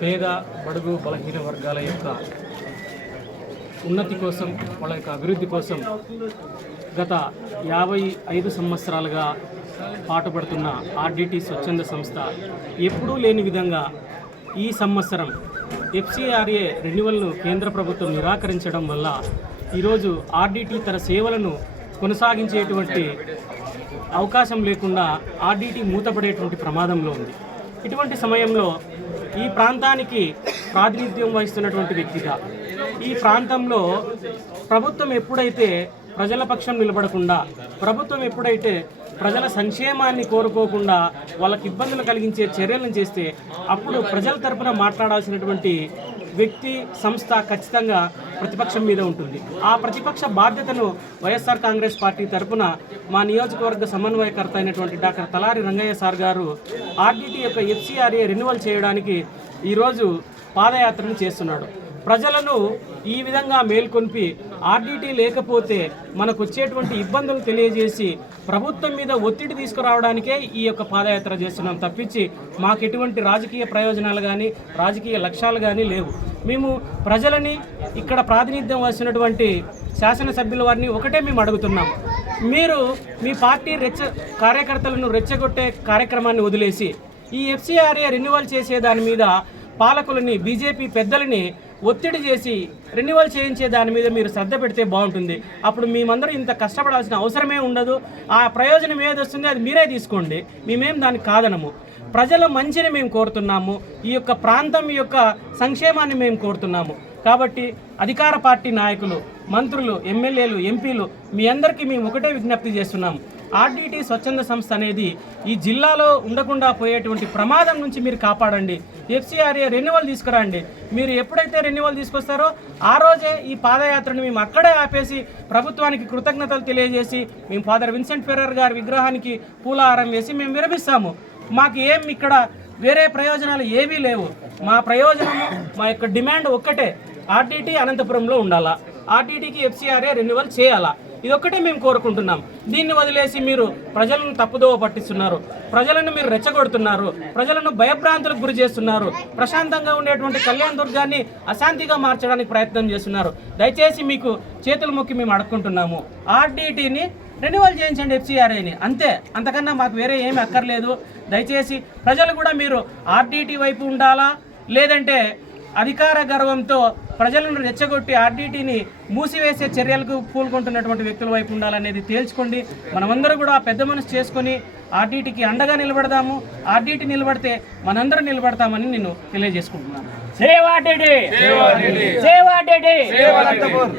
పేద బడుగు బలహీన వర్గాల యొక్క ఉన్నతి కోసం, వాళ్ళ యొక్క అభివృద్ధి కోసం గత 55 సంవత్సరాలుగా పాటుపడుతున్న ఆర్డిటి స్వచ్ఛంద సంస్థ ఎప్పుడూ లేని విధంగా ఈ సంవత్సరం FCRA రెన్యువల్ను కేంద్ర ప్రభుత్వం నిరాకరించడం వల్ల ఈరోజు ఆర్డిటి తన సేవలను కొనసాగించేటువంటి అవకాశం లేకుండా ఆర్డిటి మూతపడేటువంటి ప్రమాదంలో ఉంది. ఇటువంటి సమయంలో ఈ ప్రాంతానికి ప్రాతినిధ్యం వహిస్తున్నటువంటి వ్యక్తిగా ఈ ప్రాంతంలో ప్రభుత్వం ఎప్పుడైతే ప్రజల పక్షం నిలబడకుండా, ప్రభుత్వం ఎప్పుడైతే ప్రజల సంక్షేమాన్ని కోరుకోకుండా వాళ్ళకి ఇబ్బందులు కలిగించే చర్యలను చేస్తే అప్పుడు ప్రజల తరపున మాట్లాడాల్సినటువంటి వ్యక్తి, సంస్థ ఖచ్చితంగా ప్రతిపక్షం మీద ఉంటుంది. ఆ ప్రతిపక్ష బాధ్యతను వైఎస్ఆర్ కాంగ్రెస్ పార్టీ తరపున మా నియోజకవర్గ సమన్వయకర్త అయినటువంటి డాక్టర్ తలారి రంగయ్య సార్ గారు ఆర్డిటి యొక్క FCRA రెన్యువల్ చేయడానికి ఈరోజు పాదయాత్రను చేస్తున్నాడు. ప్రజలను ఈ విధంగా మేల్కొల్పి ఆర్డిటి లేకపోతే మనకు వచ్చేటువంటి ఇబ్బందులు తెలియజేసి ప్రభుత్వం మీద ఒత్తిడి తీసుకురావడానికే ఈ యొక్క పాదయాత్ర చేస్తున్నాం తప్పించి మాకు ఎటువంటి రాజకీయ ప్రయోజనాలు కానీ రాజకీయ లక్ష్యాలు కానీ లేవు. మేము ప్రజలని, ఇక్కడ ప్రాతినిధ్యం వహిస్తున్నటువంటి శాసనసభ్యుల వారిని ఒకటే మేము అడుగుతున్నాం, మీరు మీ పార్టీ కార్యకర్తలను రెచ్చగొట్టే కార్యక్రమాన్ని వదిలేసి ఈ FCRA రెన్యువల్ చేసే దాని మీద పాలకులని, బీజేపీ పెద్దలని ఒత్తిడి చేసి రెన్యువల్ చేయించే దాని మీద మీరు శ్రద్ధ పెడితే బాగుంటుంది. అప్పుడు మేమందరం ఇంత కష్టపడాల్సిన అవసరమే ఉండదు. ఆ ప్రయోజనం ఏది వస్తుంది అది మీరే తీసుకోండి, మేమేం దానికి కాదనము. ప్రజల మంచిని మేము కోరుతున్నాము, ఈ యొక్క ప్రాంతం యొక్క సంక్షేమాన్ని మేము కోరుతున్నాము. కాబట్టి అధికార పార్టీ నాయకులు, మంత్రులు, ఎమ్మెల్యేలు, ఎంపీలు మీ అందరికీ మేము ఒకటే విజ్ఞప్తి చేస్తున్నాము. ఆర్డిటి స్వచ్ఛంద సంస్థ అనేది ఈ జిల్లాలో ఉండకుండా పోయేటువంటి ప్రమాదం నుంచి మీరు కాపాడండి. FCRA రెన్యువల్ తీసుకురండి. మీరు ఎప్పుడైతే రెన్యువల్ తీసుకొస్తారో ఆ రోజే ఈ పాదయాత్రను మేము అక్కడే ఆపేసి ప్రభుత్వానికి కృతజ్ఞతలు తెలియజేసి మేము ఫాదర్ విన్సెంట్ ఫెర్రర్ గారి విగ్రహానికి పూలహారం వేసి మేము విరమిస్తాము. మాకు ఏం ఇక్కడ వేరే ప్రయోజనాలు ఏవీ లేవు. మా ప్రయోజనము, మా యొక్క డిమాండ్ ఒక్కటే, ఆర్డిటి అనంతపురంలో ఉండాలా, ఆర్డిటికి FCRA రెన్యువల్ చేయాలా, ఇదొక్కటే మేము కోరుకుంటున్నాం. దీన్ని వదిలేసి మీరు ప్రజలను తప్పుదోవ పట్టిస్తున్నారు, ప్రజలను మీరు రెచ్చగొడుతున్నారు, ప్రజలను భయభ్రాంతులకు గురి చేస్తున్నారు, ప్రశాంతంగా ఉండేటువంటి కళ్యాణ్ దుర్గాన్ని అశాంతిగా మార్చడానికి ప్రయత్నం చేస్తున్నారు. దయచేసి మీకు చేతులు మొక్కి మేము అడుక్కుంటున్నాము, ఆర్డిటిని రెన్యువల్ చేయించండి, FCRAని, అంతే. అంతకన్నా మాకు వేరే ఏమీ అక్కర్లేదు. దయచేసి ప్రజలు కూడా మీరు ఆర్డిటి వైపు ఉండాలా, లేదంటే అధికార గర్వంతో ప్రజలను రెచ్చగొట్టి ఆర్డిటిని మూసివేసే చర్యలకు పూనుకుంటున్నటువంటి వ్యక్తుల వైపు ఉండాలనేది తేల్చుకోండి. మనమందరూ కూడా పెద్ద మనసు చేసుకొని ఆర్డిటికి అండగా నిలబడదాము. ఆర్డిటి నిలబడితే మనందరం నిలబడతామని నేను తెలియజేసుకుంటున్నాను. Save RDT, save RDT, save Anantapuram.